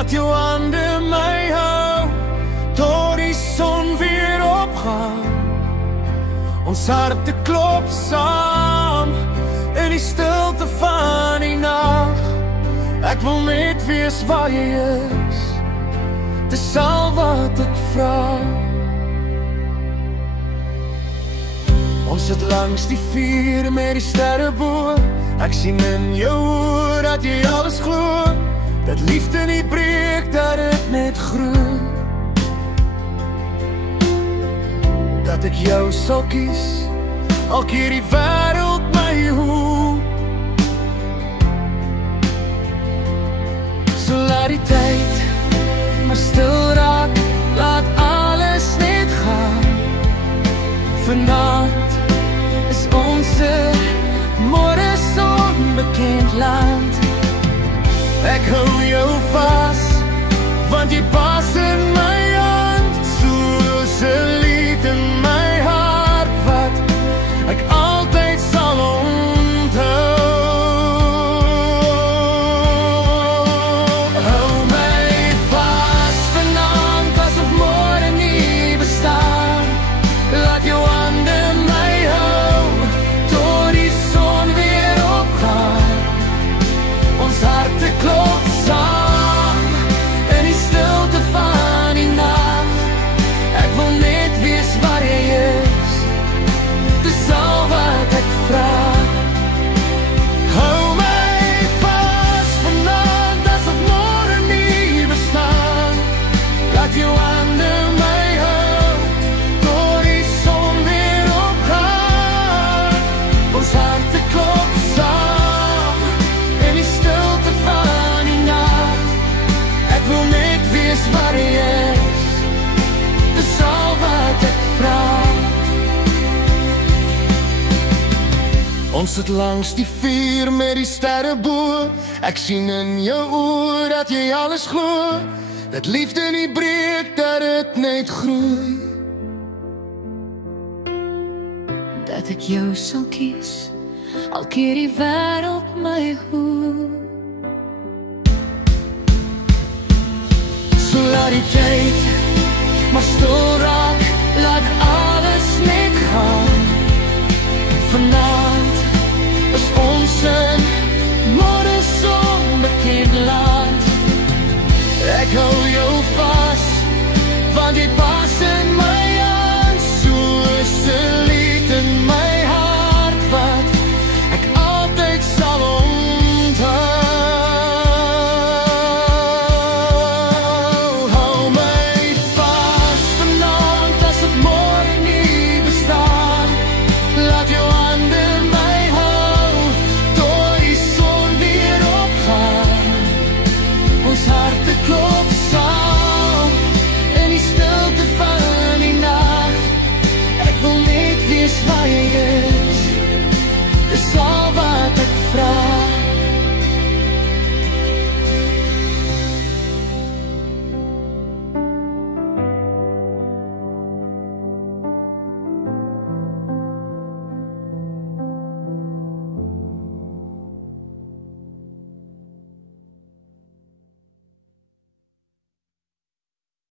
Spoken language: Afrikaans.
Laat jou hande my hou tot die son weer opgaan. Ons harte klop saam in die stilte van die nag. Ek wil net wees waar jy is, dis al wat ek vra. Ons sit langs die vuur met die sterre bo. Ek sien in jou oë dat jy alles glo, dat liefde nie breek, dat dit net groei. Dat ek jou sal kies, al keer die wêreld my hoe. So laat die tyd maar stil raak, laat alles net gaan. Vanaand is ons môre son bekend land. Ek hou jou vas, want jy pas in my hand, soos 'n lied in my hart wat ek altyd sal onthou. Hou my vas vanaand asof môre nie bestaan. Laat jou hande my hou tot die son weer opgaan. Ons harte klop saam in die stilte van die nag. Ek wil net wees waar jy is, dis al wat ek vra. Hou my vas vanaand asof môre nie bestaan. Laat jou hande my hou tot die son weer opgaan. Ons harte klop saam in die stilte van die nag. Ek wil net wees waar jy is, dis al wat ek vra. Ons sit langs die vuur met die sterre bo. Ek sien in jou oë dat jy alles glo, dat liefde nie breek, dat dit net groei. Dat ek jou sal kies, al keer die wêreld my hoe. So laat die tyd maar stil raak, laat alles net gaan. Vanaand is ons môre son bekend land. Ek hou jou vas, want jy